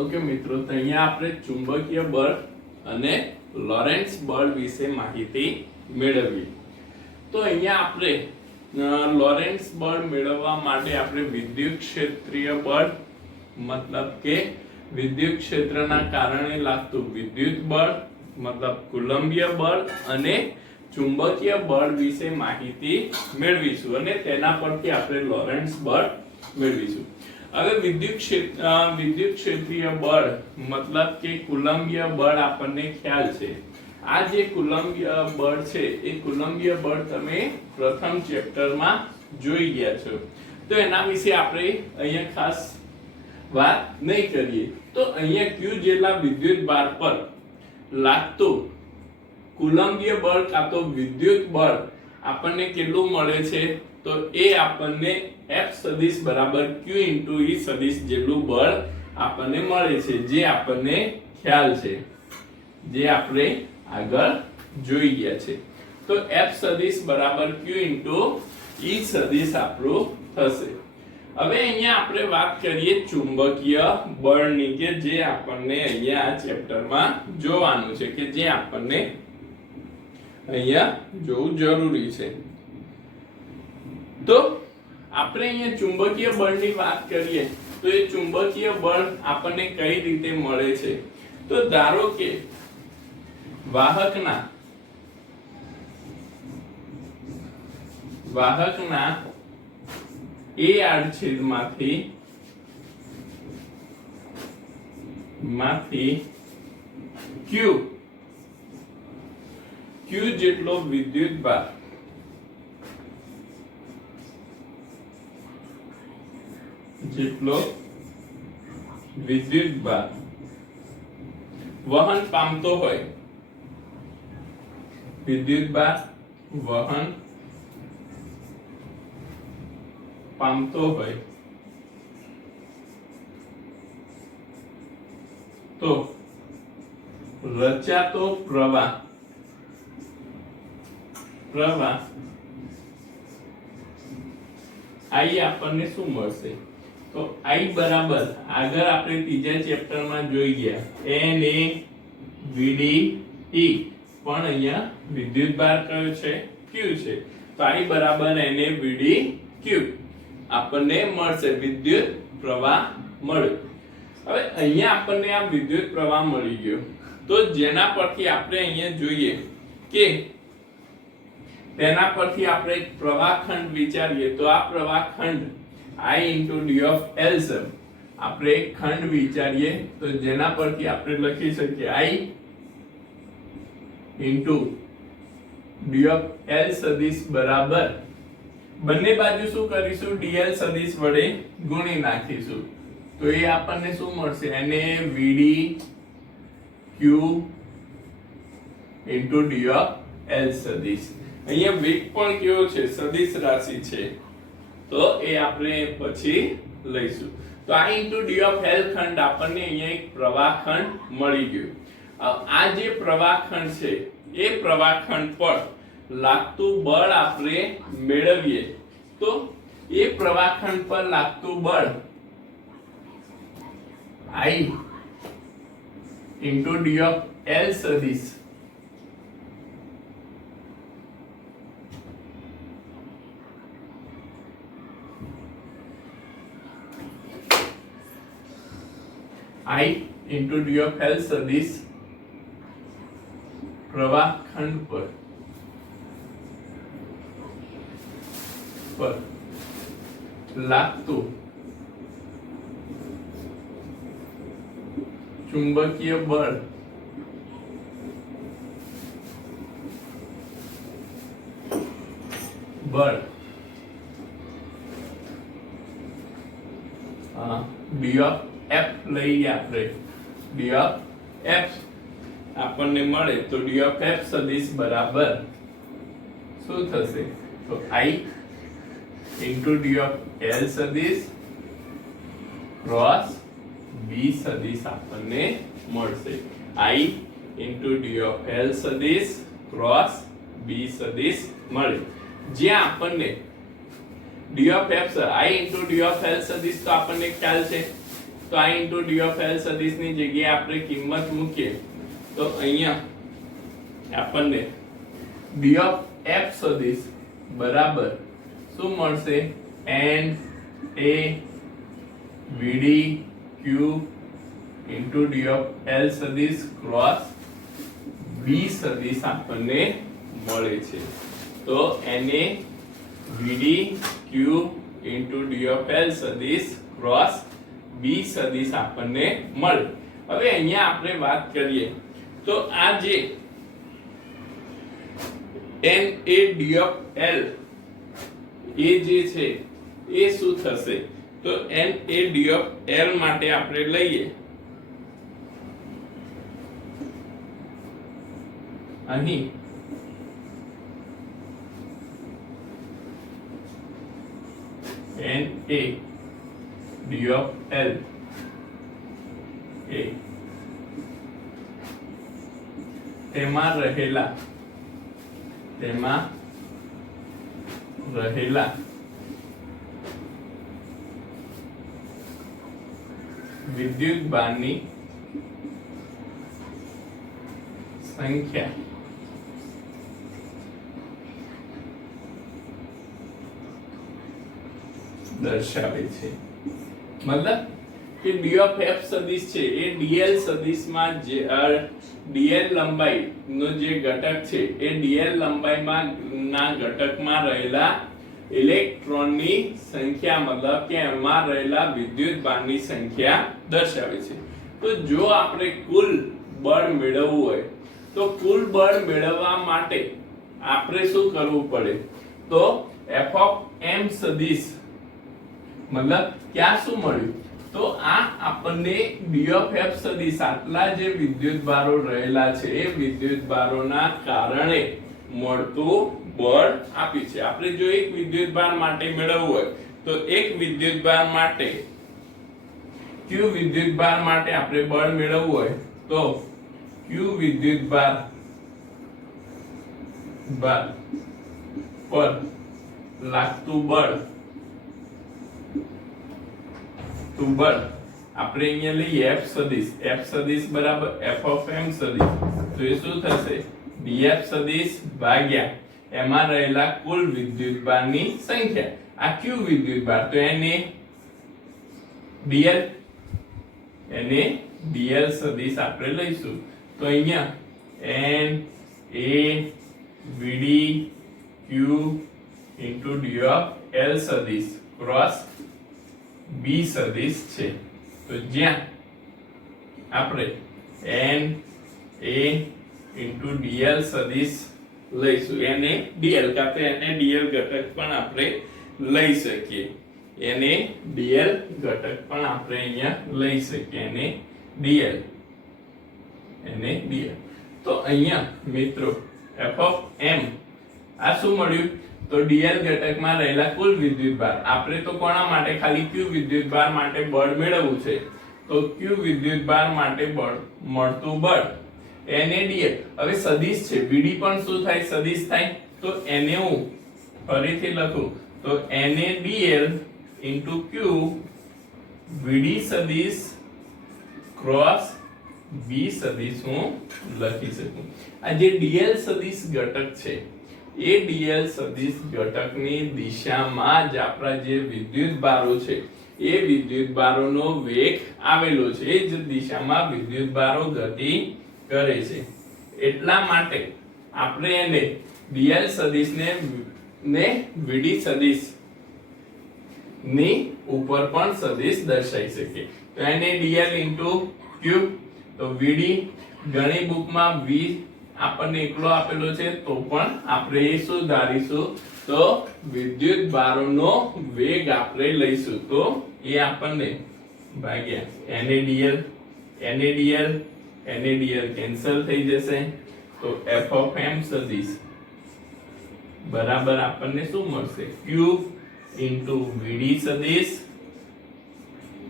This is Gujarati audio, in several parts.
ઓકે મિત્રો, તો અહીંયા આપણે ચુંબકીય બળ અને લોરેન્ટ્ઝ બળ વિશે માહિતી મેળવી. તો અહીંયા આપણે લોરેન્ટ્ઝ બળ મેળવવા માટે આપણે વિદ્યુત ક્ષેત્રીય બળ મતલબ કે વિદ્યુત ક્ષેત્રના કારણે લાગતું વિદ્યુત બળ મતલબ કુલંબીય બળ અને ચુંબકીય બળ વિશે માહિતી મેળવીશું અને તેના પરથી આપણે લોરેન્ટ્ઝ બળ મેળવીશું. હવે વિદ્યુત ક્ષેત્રીય બળ મતલબ કે કુલંબીય બળ આપણને ખ્યાલ છે. આ જે કુલંબીય બળ છે એ કુલંબીય બળ તમે પ્રથમ ચેપ્ટરમાં જોઈ ગયા છો, તો એના વિશે આપણે અહીંયા ખાસ વાત નહીં કરીએ. તો અહીંયા Q જેટલા વિદ્યુત ભાર પર લાગતું કુલંબીય બળ કાં તો વિદ્યુત બળ આપણને કેટલું મળે છે? તો એ આપણને F સદિશ બરાબર Q * E સદિશ જેટલું બળ આપણને મળે છે, જે આપણને ખ્યાલ છે, જે આપણે આગળ જોઈ ગયા છે. તો F સદિશ બરાબર Q * E સદિશ આપણું થશે. હવે અહીંયા આપણે વાત કરીએ ચુંબકીય બળની, કે જે આપણને અહીંયા આ ચેપ્ટરમાં જોવાનું છે, કે જે આપણને અહીંયા જોવું જરૂરી છે. તો આપણે અહીંયા ચુંબકીય બળની વાત કરીએ તો એ ચુંબકીય બળ આપણને કઈ રીતે મળે છે? તો ધારો કે વાહકના એ આડછેદમાંથી Q જેટલો વિદ્યુત ભાર વહન પામતો હોય, વિદ્યુત ભાર વહન પામતો હોય તો રચાતો પ્રવાહ I આપણને શું મળશે? તો I બરાબર આગળ આપણે ત્રીજા ચેપ્ટરમાં જોઈ ગયા NaVdE, પણ અહીંયા વિદ્યુત ભાર કયો છે? Q છે. તો I બરાબર NaVdE આપણને મળશે, વિદ્યુત પ્રવાહ મળ્યો. હવે અહીંયા આપણને આ વિદ્યુત પ્રવાહ મળી ગયો, તો જેના પરથી આપણે અહીંયા જોઈએ કે તેના પરથી આપણે એક પ્રવાહખંડ વિચારીએ. તો આ પ્રવાહખંડ I * D of L છે. આપણે એક ખંડ વિચારીએ તો જેના પરથી આપણે લખી શકીએ I * D of L સદિશ બરાબર બંને બાજુ શું કરીશું? dl સદિશ વડે ગુણી નાખીશું. તો એ આપણને શું મળશે? NaVdQ * D of L સદિશ. અહીંયા વેગ પણ કેવો છે? સદિશ રાશિ છે, તો એ આપણે પછી લઈશું. તો I * D of L ખંડ આપણને અહીંયા એક પ્રવાહખંડ મળી ગયું. આ જે પ્રવાહખંડ છે એ પ્રવાહખંડ પર લાગતું બળ આપણે મેળવીએ. તો એ પ્રવાહખંડ પર લાગતું બળ I * D of L સદિશ I * D of L સદિશ પ્રવાહખંડ પર લાગતું ચુંબકીય બળ D of F લઈએ આપણે. D of F આપણને મળે તો D of F સદિશ બરાબર શું થશે? તો I * D of L સદિશ ક્રોસ B સદિશ આપણને મળશે. I * D of L સદિશ ક્રોસ B સદિશ મળે, જ્યાં આપણને D of F I into D of L સદિશ તો આપણને ખ્યાલ છે, તો I into D of L સદિશની જગ્યાએ આપણે કિંમત મૂકીએ તો અહીંયા આપણને ડી ઓફ એફ સદિશ બરાબર શું મળશે, N A V D Q into D of L સદિશ ક્રોસ બી સદિશ આપણને મળે છે. તો એને V D Q into D of L સદિશ ક્રોસ બી સદિશ આપણને મળે. હવે અહીંયા આપણે વાત કરીએ તો આ જે N A D of L એ જે છે એ શું થશે, તો N A D of L માટે આપણે લઈએ અહીં N A D of L એ તેમાં રહેલા વિદ્યુતભારની સંખ્યા દર્શાવે છે. મતલબ કે ડી ઓફ એફ સદિશ છે એ ડીએલ સદિશમાં જે ડીએલ લંબાઈ નો જે ઘટક છે એ ડીએલ લંબાઈમાં ના ઘટકમાં રહેલા ઇલેક્ટ્રોનની સંખ્યા મતલબ કે એમાં રહેલા વિદ્યુતભારની સંખ્યા દર્શાવે છે. તો જો આપણે કુલ બળ મેળવવું હોય તો કુલ બળ મેળવવા માટે આપણે શું કરવું પડે, તો એફ ઓફ એમ સદિશ મતલબ ક્યાં શું મળ્યું, તો આ આપણને ડી ઓફ એફ સદિશ આટલા જે વિદ્યુતભારો રહેલા છે એ વિદ્યુતભારોના કારણે મળતું બળ આપી છે. આપણે જો એક વિદ્યુતભાર માટે મેળવવું હોય તો એક વિદ્યુતભાર માટે ક્યુ વિદ્યુતભાર માટે આપણે બળ મેળવવું હોય તો ક્યુ વિદ્યુતભાર પર લાગતું બળ આપણે અહીંયા લઈએ એફ સદિશ બરાબર એફ ઓફ એમ સદિશ, તો એ શું થશે, df સદિશ ભાગ્યા એમાં રહેલા કુલ વિદ્યુતભારની સંખ્યા. આ ક્યુ વિદ્યુતભાર તો એને dl સદિશ આપણે લઈશું તો અહીંયા n a vd q into d of l સદિશ ક્રોસ b સદિશ છે. તો જ્યાં આપણે n a into dl સદિશ લઈશું, એને dl કાતે એને dl ઘટક પણ આપણે લઈ શકીએ, એને dl ઘટક પણ આપણે અહીંયા લઈ શકીએ, એને dl તો અહીંયા મિત્રો f of m આ શું મળ્યું, તો dl ઘટકમાં રહેલા કુલ વિદ્યુતભાર, આપણે તો કોના માટે ખાલી q વિદ્યુતભાર માટે બળ મેળવવું છે, તો q વિદ્યુતભાર માટે બળ મળતું બળ એને dl. હવે સદિશ છે vd પણ શું થાય, સદિશ થાય, તો એને હું ફરીથી લખું તો એને dl into q vd સદિશ ક્રોસ b સદિશ હું લખી શકું. આ જે dl સદિશ ઘટક છે એ dl સદિશ ઘટકની દિશામાં જ આપણા જે વિદ્યુતભારો છે એ વિદ્યુતભારોનો વેગ આવેલો છે, એ જ દિશામાં વિદ્યુતભારો ગતિ કરે છે. એટલા માટે આપણે એને dl સદિશને vd સદિશ ની ઉપર પણ સદિશ દર્શાવી શકીએ. તો એને dl into q, તો vd ઘણી બુકમાં v આપણને એકલો આપેલો છે તો પણ આપણે એ શું ધારીશું, તો વિદ્યુતભારોનો વેગ આપણે લઈશું, તો એ આપણને ભાગ્યા NaDl કેન્સલ થઈ જશે, તો f of m સદિશ બરાબર આપણને શું મળશે, q into vd સદિશ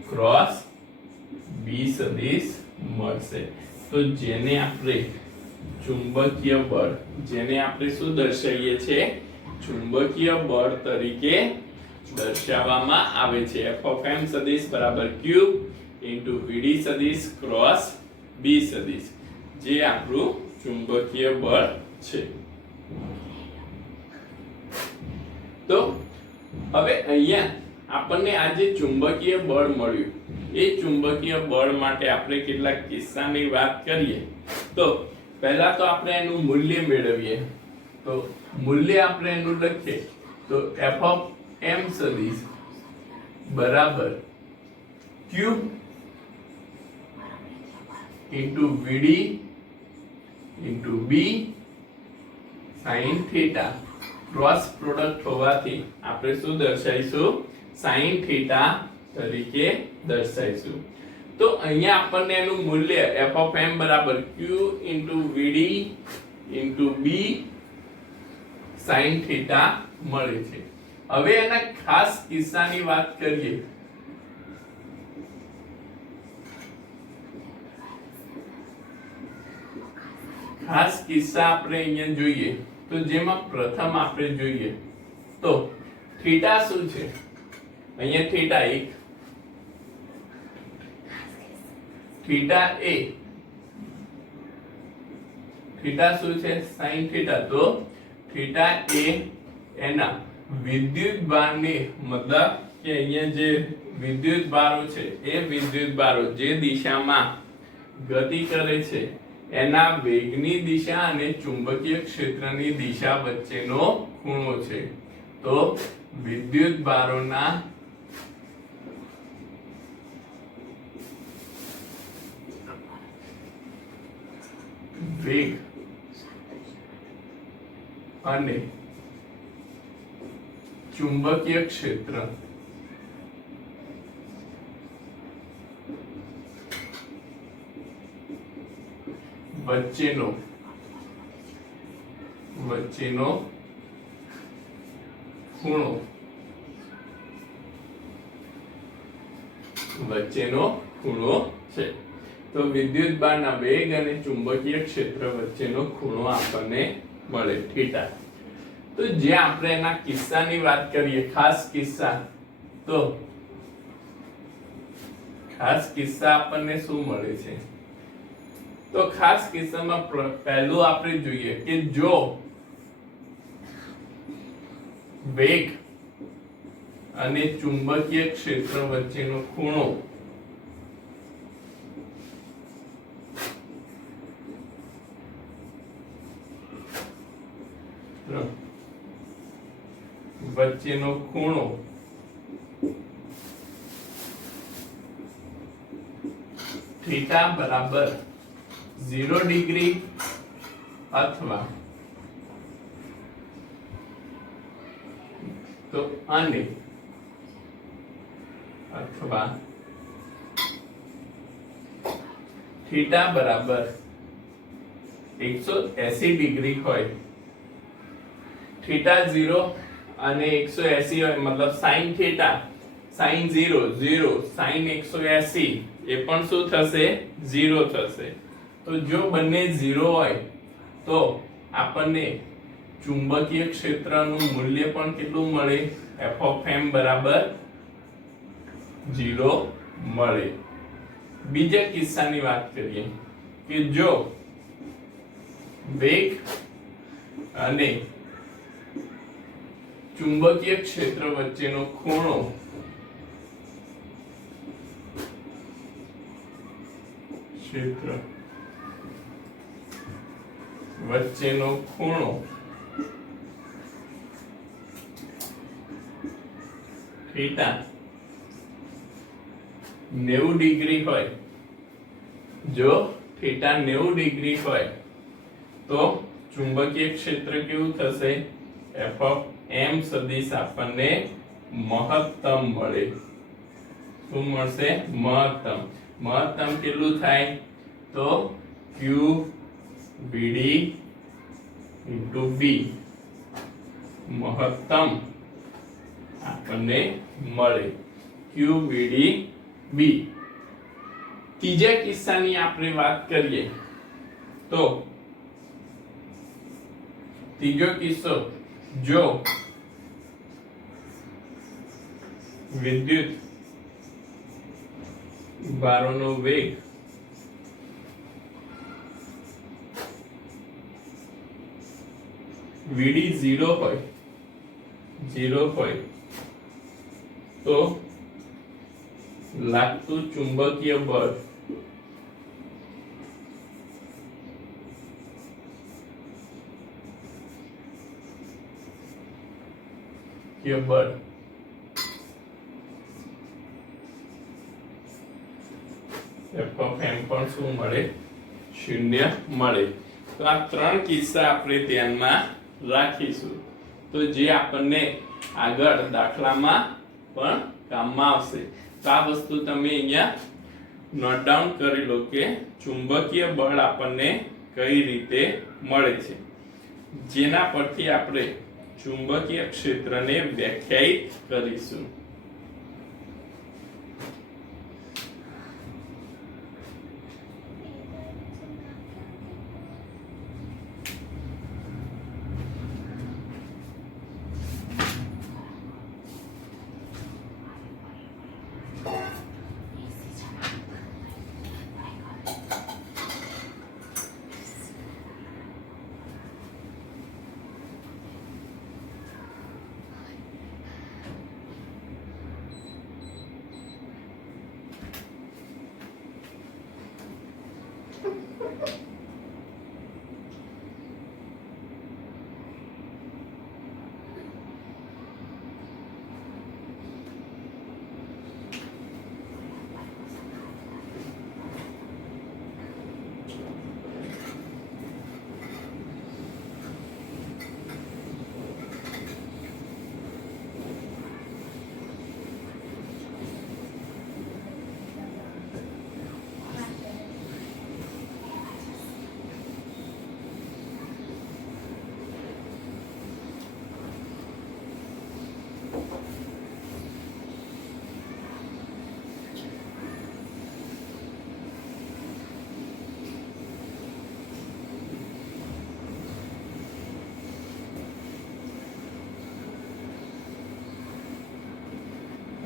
ક્રોસ b સદિશ મળશે. તો જેને આપણે ચુંબકીય બળ, જેને આપણે શું દર્શાવીએ છીએ, ચુંબકીય બળ તરીકે દર્શાવવામાં આવે છે. f of m સદિશ બરાબર q into vd સદિશ ક્રોસ b સદિશ, જે આપણું ચુંબકીય બળ છે. તો હવે અહીંયા આપણને આ જે ચુંબકીય બળ મળ્યું, એ ચુંબકીય બળ માટે આપણે કેટલાક કિસ્સાની વાત કરીએ. તો પહેલા તો આપણે એનું મૂલ્ય મેળવીએ. તો મૂલ્ય આપણે એનું લખીએ તો f of m સદિશ બરાબર q into vd into b sin theta. Cross product હોવાથી આપણે શું દર્શાવીશું? sin theta તરીકે દર્શાવીશું. તો અહીંયા આપણને એનું મૂલ્ય f of m બરાબર q into vd into b sin theta મળે છે. હવે એના ખાસ કિસ્સાની વાત કરીએ. ખાસ કિસ્સા આપણે અહીંયા જોઈએ તો જેમાં પ્રથમ આપણે જોઈએ તો થીટા શું છે? અહીંયા થીટા 1, થીટા a, થીટા શું છે? sin theta. તો થીટા a એના વિદ્યુત ભારને મતલબ કે અહીંયા જે વિદ્યુત ભારો છે, એ વિદ્યુત ભારો જે દિશામાં ગતિ કરે છે એના વેગની દિશા અને ચુંબકીય ક્ષેત્રની દિશા વચ્ચેનો ખૂણો છે. તો વિદ્યુત ભારોના વેગ અને ચુંબકીય ક્ષેત્ર વચ્ચેનો ખૂણો છે. તો વિદ્યુત ભારના વેગ અને ચુંબકીય ક્ષેત્ર વચ્ચેનો ખૂણો આપણને મળે થીટા. તો જે આપણે એના કિસ્સાની વાત કરીએ, ખાસ કિસ્સા, તો ખાસ કિસ્સા આપણને શું મળે છે? તો ખાસ કિસ્સામાં પહેલું આપણે જોઈએ કે જો વેગ અને ચુંબકીય ક્ષેત્ર વચ્ચેનો ખૂણો થીટા બરાબર 0 ડિગ્રી અથવા તો અને અથવા થીટા બરાબર 180 ડિગ્રી હોય, થીટા 0 અને 180 હોય, મતલબ sin થીટા sin 0 0 sin 180 એ પણ શું થશે? 0 થશે. તો જો બંને 0 હોય તો આપણને ચુંબકીય ક્ષેત્રનું મૂલ્ય પણ કેટલું મળે? f of m બરાબર 0 મળે. બીજા કિસ્સાની વાત કરીએ કે જો વેગ અને ચુંબકીય ક્ષેત્ર વચ્ચેનો ખૂણો થીટા 90 ડિગ્રી હોય, જો થીટા 90 ડિગ્રી હોય તો ચુંબકીય ક્ષેત્ર કેવું થશે? f of m સદિશ આપણને મહત્તમ મળે. શું મળશે? મહત્તમ. મહત્તમ કેટલું થાય? તો q vd into b મહત્તમ આપણને મળે. q vd b. ત્રીજા કિસ્સાની આપણે વાત કરીએ તો ત્રીજો કિસ્સો, જો વિદ્યુત ભારોનો વેગ VD 0 હોય તો લાગતું ચુંબકીય બળ F of m પણ શું મળે? 0 મળે. તો આ ત્રણ કિસ્સા આપણે ધ્યાનમાં રાખીશું. તો જે આપણને આગળ દાખલામાં પણ કામમાં આવશે. તો આ વસ્તુ તમે અહીંયા નોટ ડાઉન કરી લો કે ચુંબકીય બળ આપણને કઈ રીતે મળે છે, જેના પરથી આપણે ચુંબકીય ક્ષેત્રને વ્યાખ્યાયિત કરીશું.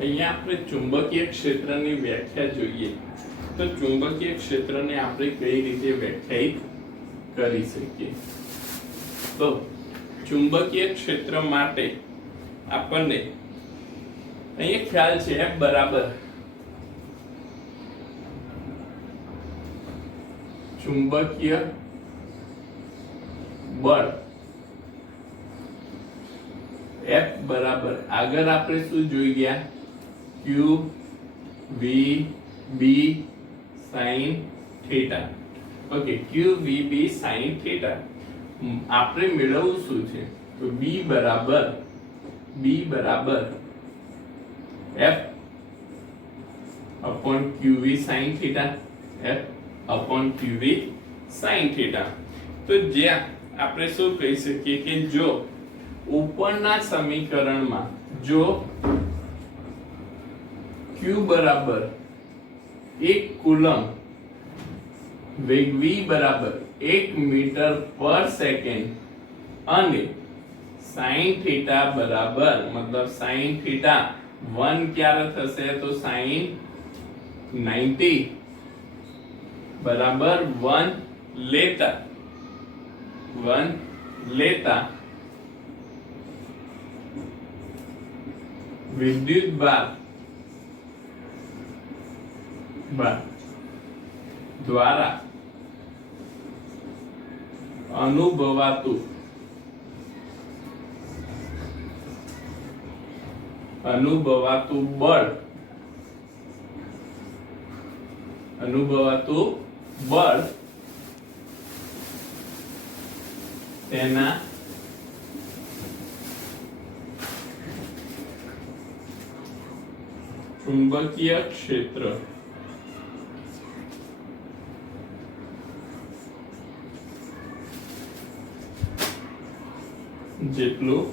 અહીંયા આપણે ચુંબકીય ક્ષેત્રની વ્યાખ્યા જોઈએ. તો ચુંબકીય ક્ષેત્રને આપણે કઈ રીતે વ્યાખ્યાયિત કરી શકીએ? તો ચુંબકીય ક્ષેત્ર માટે આપણને અહીંયા ખ્યાલ છે F બરાબર ચુંબકીય બળ. F બરાબર આગળ આપણે શું જોઈ ગયા? Q V B sin theta. Okay, Q V B sin theta આપણે મેળવવું શું છે? તો B બરાબર F upon QV sin theta. F upon QV sin theta. તો જ્યાં આપણે શું કહી શકીએ કે જો ઉપરના સમીકરણમાં જો Q બરાબર 1 કુલમ, વેગ V બરાબર 1 મીટર પર સેકન્ડ અને sin θ બરાબર મતલબ sin θ 1 ક્યારે થશે? તો sin 90 બરાબર 1 લેતા વિદ્યુત ભાર દ્વારા અનુભવાતું બળ તેના ચુંબકીય ક્ષેત્ર જેટલું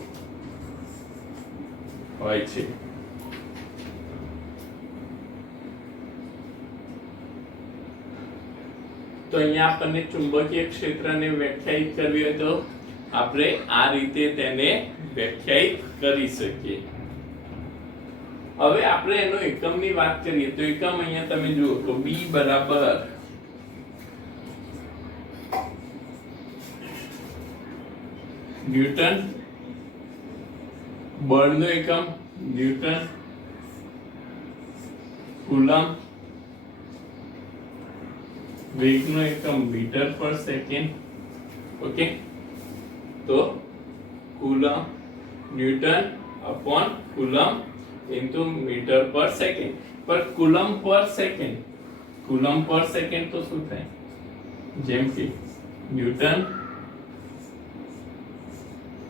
હોય છે. તો અહીંયા આપણને ચુંબકીય ક્ષેત્રને વ્યાખ્યાયિત કરવી હોય તો આપણે આ રીતે તેને વ્યાખ્યાયિત કરી શકીએ. હવે આપણે એનો એકમની વાત કરીએ તો એકમ અહીંયા તમે જુઓ તો B બરાબર ન્યૂટન, બળનો એકમ ન્યૂટન, કુલમ, વેગનો એકમ મીટર પર સેકન્ડ. ઓકે, તો coulomb newton upon coulomb into metre પર સેકન્ડ. પર કુલમ પર સેકન્ડ તો શું થાય? જેમ કે ન્યૂટન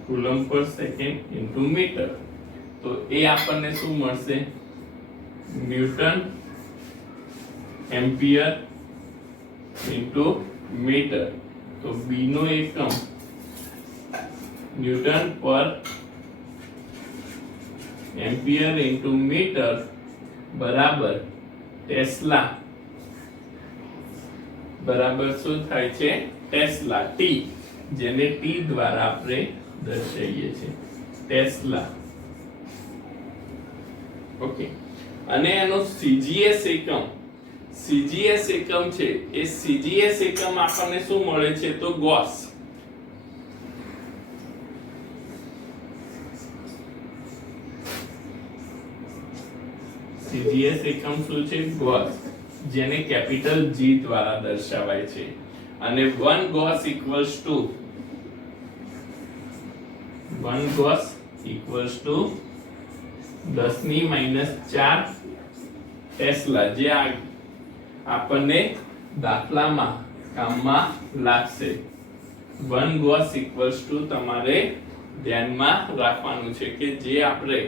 કુલમ પર સેકન્ડ into મીટર, તો એ આપણને શું મળશે? Newton ampere into metre. તો B નો એકમ ન્યૂટન પર એમ્પિયર into મીટર બરાબર ટેસ્લા બરાબર શું થાય છે? ટેસ્લા, T, જેને T દ્વારા આપણે દર્શાવીએ છીએ, ટેસ્લા. ઓકે, અને એનો CGS એકમ છે. એ CGS એકમ આપણને શું મળે છે? તો ગોસ. CGS એકમ શું છે? ગોસ, જેને કેપિટલ G દ્વારા દર્શાવાય છે. અને 1 ગોસ equals to 10⁻⁴ ટેસ્લા, જે આપણને દાખલામાં કામમાં લાગશે. 1 ગોસ equals to તમારે ધ્યાનમાં રાખવાનું છે કે જે આપણે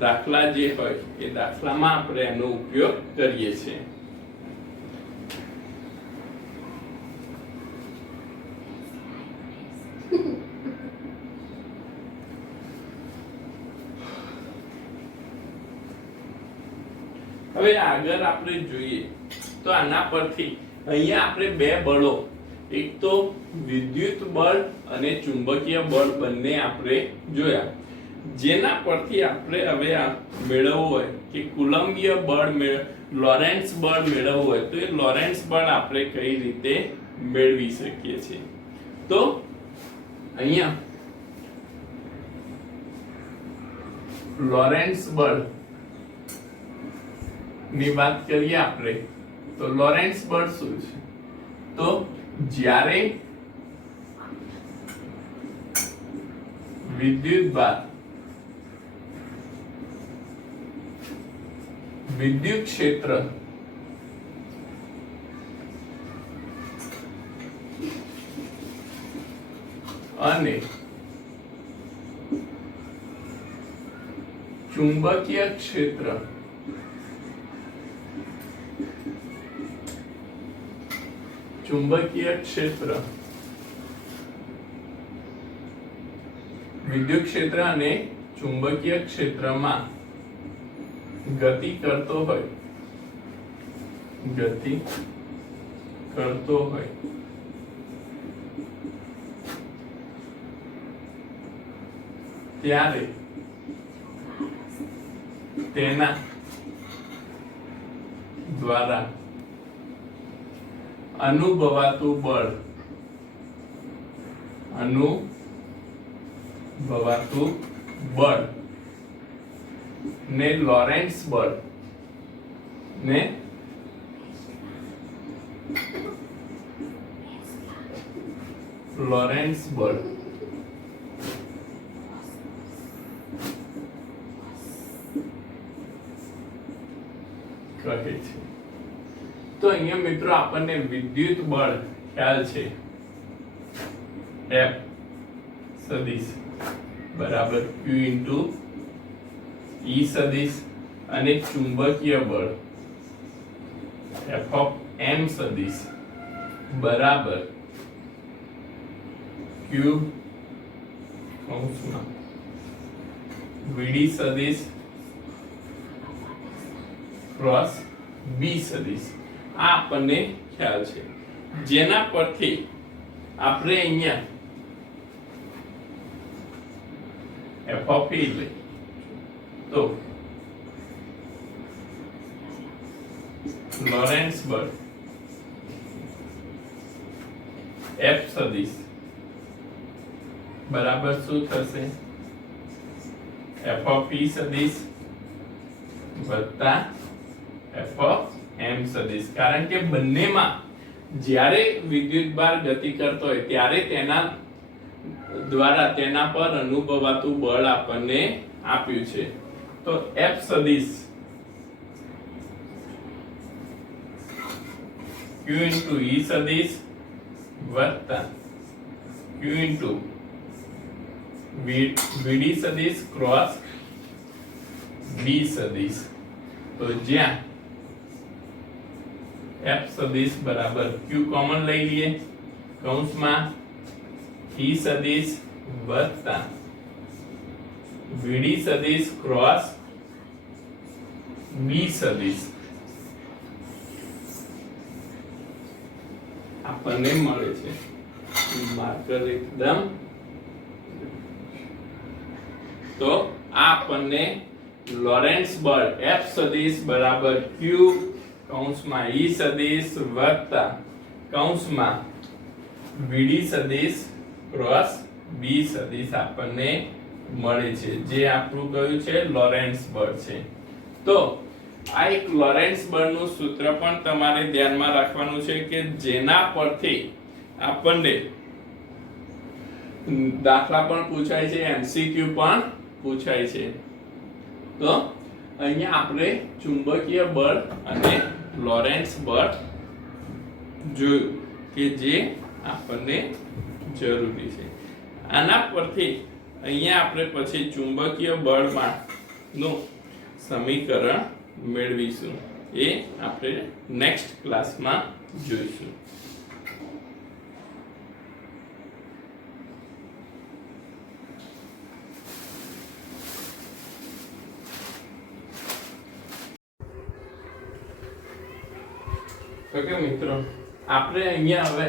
દાખલા જે હોય એ દાખલામાં આપણે એનો ઉપયોગ કરીએ છીએ. હવે આગળ આપણે જોઈએ તો આના પરથી અહીંયા આપણે બે બળો, એક તો વિદ્યુત બળ અને ચુંબકીય બળ બંને આપણે જોયા. જેના પરથી આપણે હવે આ મેળવવું હોય કે કુલંબીય બળ લોરેન્ટ્ઝ બળ મેળવવું હોય તો એ લોરેન્ટ્ઝ બળ આપણે કઈ રીતે મેળવી શકીએ છીએ? તો અહીંયા લોરેન્ટ્ઝ બળ ની વાત કરીએ આપણે તો લોરેન્ટ્ઝ બળ શું છે? તો જ્યારે વિદ્યુત ક્ષેત્ર અને ચુંબકીય ક્ષેત્ર વિદ્યુત ક્ષેત્ર અને ચુંબકીય ક્ષેત્રમાં ગતિ કરતો હોય ત્યારે તેના દ્વારા અનુભવાતું બળ ને લોરેન્ટ્ઝ બળ કહે છે. તો અહીંયા મિત્રો આપણને વિદ્યુત બળ ખ્યાલ છે, F સદિશ બરાબર Q into E સદિશ, અને ચુંબકીય બળ F of M સદિશ બરાબર Q કૌંસમાં VD સદિશ ક્રોસ B સદિશ. આ આપણને ખ્યાલ છે, જેના પરથી આપણે અહીંયા f of a લઈ તો લોરેન્ટ્ઝ બળ F સદિશ બરાબર શું થશે f of p સદિશ વત્તા f of m સદિશ, કારણ કે બંનેમાં જ્યારે વિદ્યુતભાર ગતિ કરતો હોય ત્યારે તેના દ્વારા તેના પર અનુભવાતું બળ આપણને આપ્યું છે. તો f સદિશ q into e સદિશ વત્તા q into vd સદિશ ક્રોસ b સદિશ. તો જ્યાં f સદિશ બરાબર q કોમન લઈ લઈએ કૌંસમાં e સદિશ વત્તા vd સદિશ ક્રોસ b સદિશ આપણને મળે છે. માર્કર એકદમ તો આ આપણને લોરેન્ટ્ઝ બળ F સદિશ બરાબર q કૌંસમાં e સદિશ વત્તા કૌંસમાં vd સદિશ ક્રોસ b સદિશ આપણને મળે છે, જે આપણું કયું છે લોરેન્ટ્ઝ બળ છે. તો આ એક લોરેન્ટ્ઝ બળનું સૂત્ર પણ તમારે ધ્યાનમાં રાખવાનું છે કે જેના પરથી આપણને દાખલા પણ પૂછાય છે, MCQ પણ પૂછાય છે. તો અહીંયા આપણે ચુંબકીય બળ અને લોરેન્ટ્ઝ બળ જોયું કે જે આપણને જરૂરી છે. આના પરથી અહીંયા આપણે પછી ચુંબકીય બળમાં નું સમીકરણ મેળવીશું, એ આપણે નેક્સ્ટ ક્લાસમાં જોઈશું. ઓકે મિત્રો, આપણે અહીંયા હવે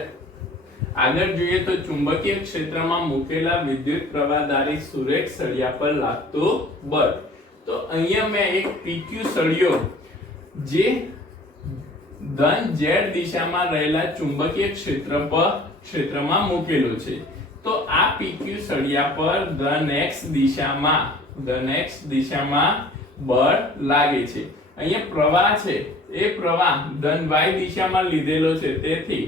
આગળ જોઈએ તો ચુંબકીય ક્ષેત્રમાં મૂકેલા વિદ્યુત પ્રવાહધારી સુરેખ સળિયા પર લાગતું બળ. તો અહીંયા મેં એક PQ સળિયો જે ધન z દિશામાં રહેલા ચુંબકીય ક્ષેત્રમાં મૂકેલો છે. તો આ PQ સળિયા પર ધન x દિશામાં બળ લાગે છે. અહીંયા પ્રવાહ છે, એ પ્રવાહ ધન y દિશામાં લીધેલો છે, તેથી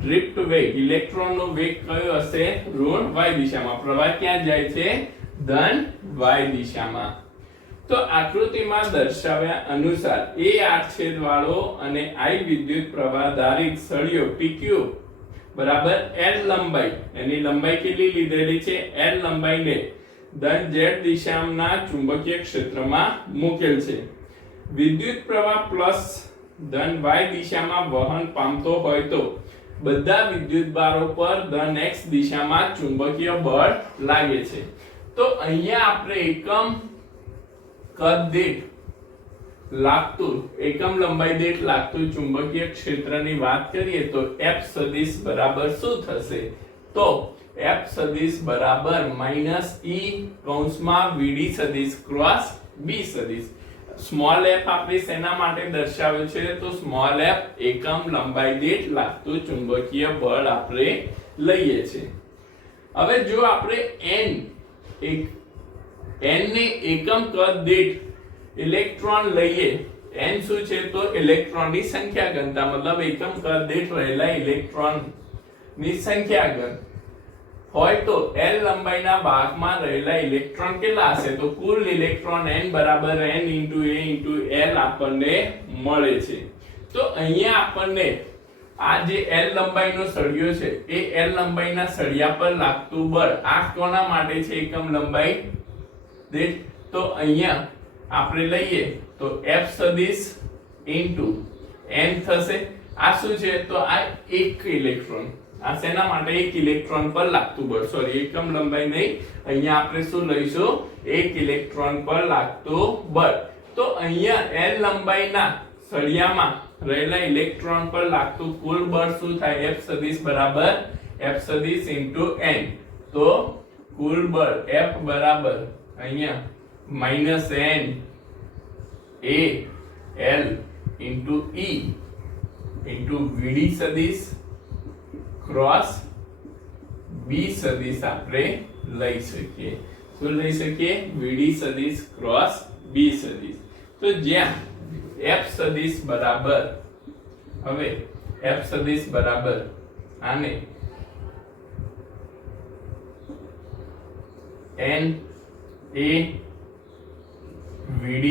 ડ્રિફ્ટ વેગ ઇલેક્ટ્રોનનો વેગ કયો હશે ઋણ y દિશામાં. પ્રવાહ ક્યાં જાય છે ધન y દિશામાં. તો આકૃતિમાં દર્શાવ્યા અનુસાર a આડછેદ વાળો અને I વિદ્યુત પ્રવાહ ધારિત સળિયો PQ બરાબર l લંબાઈ, એની લંબાઈ કેટલી લીધેલી છે l લંબાઈને ધન z દિશાના ચુંબકીય ક્ષેત્રમાં મૂકેલ છે. વિદ્યુત પ્રવાહ પ્લસ ધન y દિશામાં વહન પામતો હોય તો બધા વિદ્યુતભારો પર ધન x દિશામાં ચુંબકીય બળ લાગે છે. તો અહીંયા આપણે એકમ કદ દીઠ લાગતું, એકમ લંબાઈ દીઠ લાગતું ચુંબકીય ક્ષેત્રની વાત કરીએ તો F સદિશ બરાબર શું થશે? તો F સદિશ બરાબર -e કૌંસમાં vd સદિશ ક્રોસ b સદિશ. સ્મોલ f આપણે શેના માટે દર્શાવ્યું છે? તો સ્મોલ f એકમ લંબાઈ દીઠ લાગતું ચુંબકીય બળ આપણે લઈએ છીએ. હવે જો આપણે n ને એકમ કદ દીઠ ઇલેક્ટ્રોન લઈએ, n શું છે તો ઇલેક્ટ્રોનની સંખ્યા ઘનતા, મતલબ એકમ કદ દીઠ રહેલા ઇલેક્ટ્રોનની સંખ્યા ઘન હોય તો l લંબાઈના ભાગમાં રહેલા ઇલેક્ટ્રોન કેટલા હશે? તો કુલ ઇલેક્ટ્રોન n બરાબર n * a * l આપણને મળે છે. તો અહીંયા આપણને આ જે l લંબાઈનો સળિયો છે એ l લંબાઈના સળિયા પર લાગતું બળ આ કોના માટે છે? એકમ લંબાઈ દીઠ. તો અહીંયા આપણે લઈએ તો F સદિશ * n થશે. આ શું છે? તો આ એક ઇલેક્ટ્રોન, આ શેના માટે? એક ઇલેક્ટ્રોન પર લાગતું બળ. સોરી, એકમ લંબાઈ નહીં, અહીંયા આપણે શું લઈશું? એક ઇલેક્ટ્રોન પર લાગતું બળ. તો અહીંયા l લંબાઈના સળિયામાં રહેલા ઇલેક્ટ્રોન પર લાગતું કુલ બળ શું થાય? F સદિશ બરાબર F સદિશ * n. તો કુલ બળ F બરાબર અહીંયા -n a l into E into VD સદિશ ક્રોસ B સદિશ આપણે લઈ શકીએ. શું લઈ શકીએ? VD સદિશ ક્રોસ B સદિશ. તો જ્યાં F સદિશ બરાબર, હવે F સદિશ બરાબર આને N A VD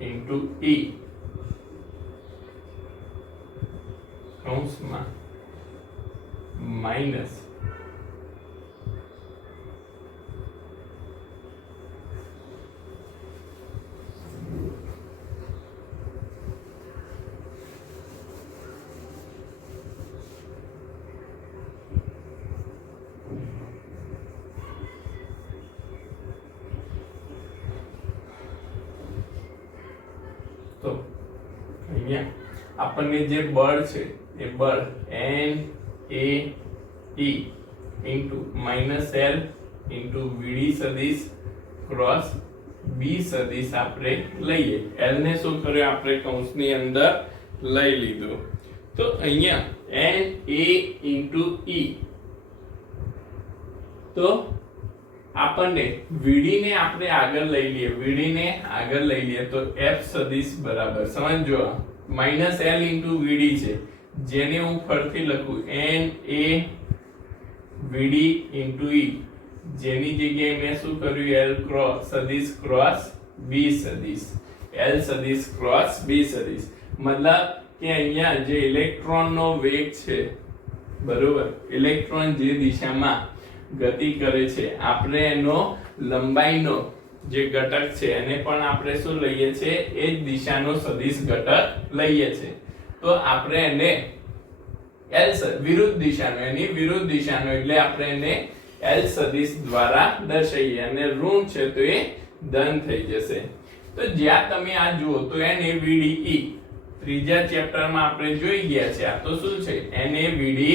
into E કૌંસમાં માઇનસ તો અહીંયા આપણને જે બળ છે એ બળ N A E into minus L into VD સદિશ ક્રોસ B સદિશ આપણે લઈએ. L ને શું કર્યું? આપણે કૌંસની અંદર લઈ લીધું. તો અહીંયા N A ઇન્ટુ E, તો આપણને VD ને આપણે આગળ લઈ લઈએ, VD ને આગળ લઈ લઈએ તો F સદિશ બરાબર, સમજો માઇનસ L ઇન્ટુ VD છે, જેને હું ફરીથી લખું N A VD into E, જેની જગ્યાએ મેં શું કર્યું? L ક્રોસ સદિશ ક્રોસ B સદિશ, L સદિશ ક્રોસ B સદિશ. મતલબ કે અહીંયા જે ઇલેક્ટ્રોનનો વેગ છે, બરોબર, ઇલેક્ટ્રોન જે દિશામાં ગતિ કરે છે, આપણે એનો લંબાઈનો જે ઘટક છે એને પણ આપણે શું લઈએ છીએ? એ જ દિશાનો સદિશ ઘટક લઈએ છીએ. તો આપણે એને L વિરુદ્ધ દિશાનો, એની વિરુદ્ધ દિશાનો, એટલે આપણે એને L સદિશ દ્વારા દર્શાવીએ, અને ઋણ છે તો એ ધન થઈ જશે. તો જ્યાં તમે આ જુઓ તો NaVdE ત્રીજા ચેપ્ટરમાં આપણે જોઈ ગયા છે. આ તો શું છે? NaVdE.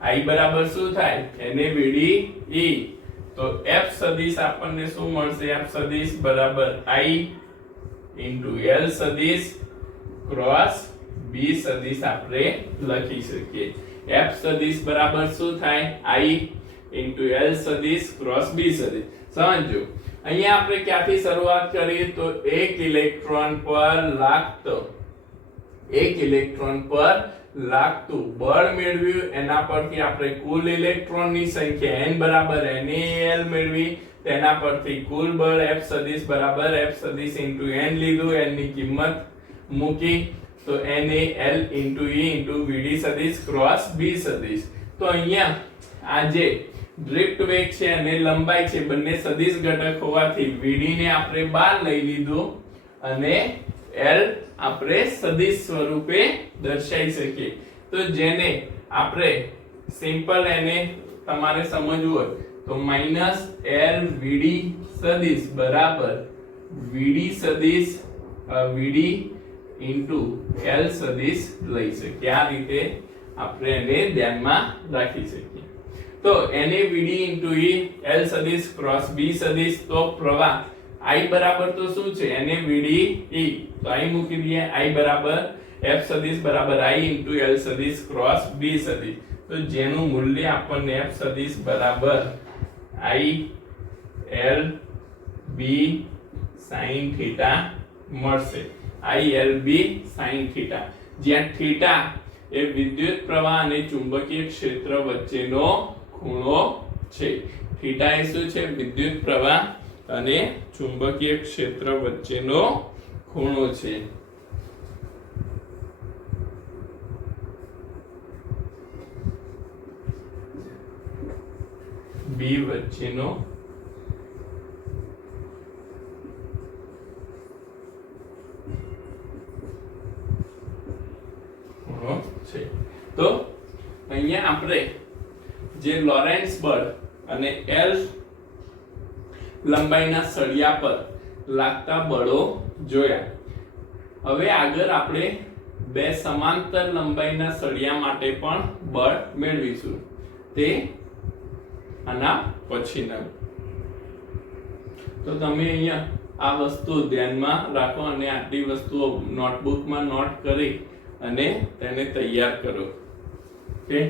I બરાબર શું થાય? NaVdE. તો F સદિશ આપણને શું મળશે? F સદિશ બરાબર I ઇન્ટુ L સદિશ ક્રોસ B સદિશ આપણે લખી શકીએ. F સદિશ બરાબર શું થાય? I ઇન્ટુ L સદિશ ક્રોસ B સદિશ. સમજો અહીંયા આપણે ક્યાંથી શરૂઆત કરી? તો એક ઇલેક્ટ્રોન પર લાગતું બળ મેળવ્યું, એના પરથી આપણે કુલ ઇલેક્ટ્રોનની સંખ્યા n બરાબર NaL મેળવી, તેના પરથી કુલ બળ F સદિશ બરાબર F સદિશ ઇન્ટુ n લીધું, n ની કિંમત મૂકી, તો NaL into E into VD સદિશ ક્રોસ B સદિશ. તો અહીંયા આ જે ડ્રિફ્ટ વેગ છે અને લંબાઈ છે, બંને સદિશ ઘટક હોવાથી VD ને આપણે બહાર લઈ લીધું અને L આપણે સદિશ સ્વરૂપે દર્શાવી શકીએ. તો જેને આપણે સિમ્પલ એને તમારે સમજવું હોય તો માઇનસ L VD સદિશ બરાબર VD સદિશ VD ઇન્ટુ L સદિશ લઈ શકીએ. આ રીતે આપણે એને ધ્યાનમાં રાખી શકીએ. તો NaVd ઇન્ટુ E L સદિશ ક્રોસ B સદિશ. તો પ્રવાહ I બરાબર તો શું છે? NaVd E. તો I મૂકી દઈએ. I બરાબર F સદિશ બરાબર I ઇન્ટુ L સદિશ ક્રોસ B સદિશ. તો જેનું મૂલ્ય આપણને F સદિશ બરાબર I L B sin theta મળશે. I L B sin theta, જ્યાં થીટા એ વિદ્યુત પ્રવાહ અને ચુંબકીય ક્ષેત્ર વચ્ચેનો ખૂણો છે. થીટા એ શું છે? વિદ્યુત પ્રવાહ અને ચુંબકીય ક્ષેત્ર વચ્ચેનો ખૂણો છે. B વચ્ચેનો ખૂણો છે. તો અહીંયા આપણે જે લોરેન્ટ્ઝ બળ અને L લંબાઈના સળિયા પર લાગતા બળો જોયા. હવે આગળ આપણે બે સમાંતર લંબાઈના સળિયા માટે પણ બળ મેળવીશું, તે આના પછીના. તો તમે અહીંયા આ વસ્તુ ધ્યાનમાં રાખો અને આટલી વસ્તુઓ નોટબુકમાં નોટ કરી અને તેને તૈયાર કરો. ઓકે.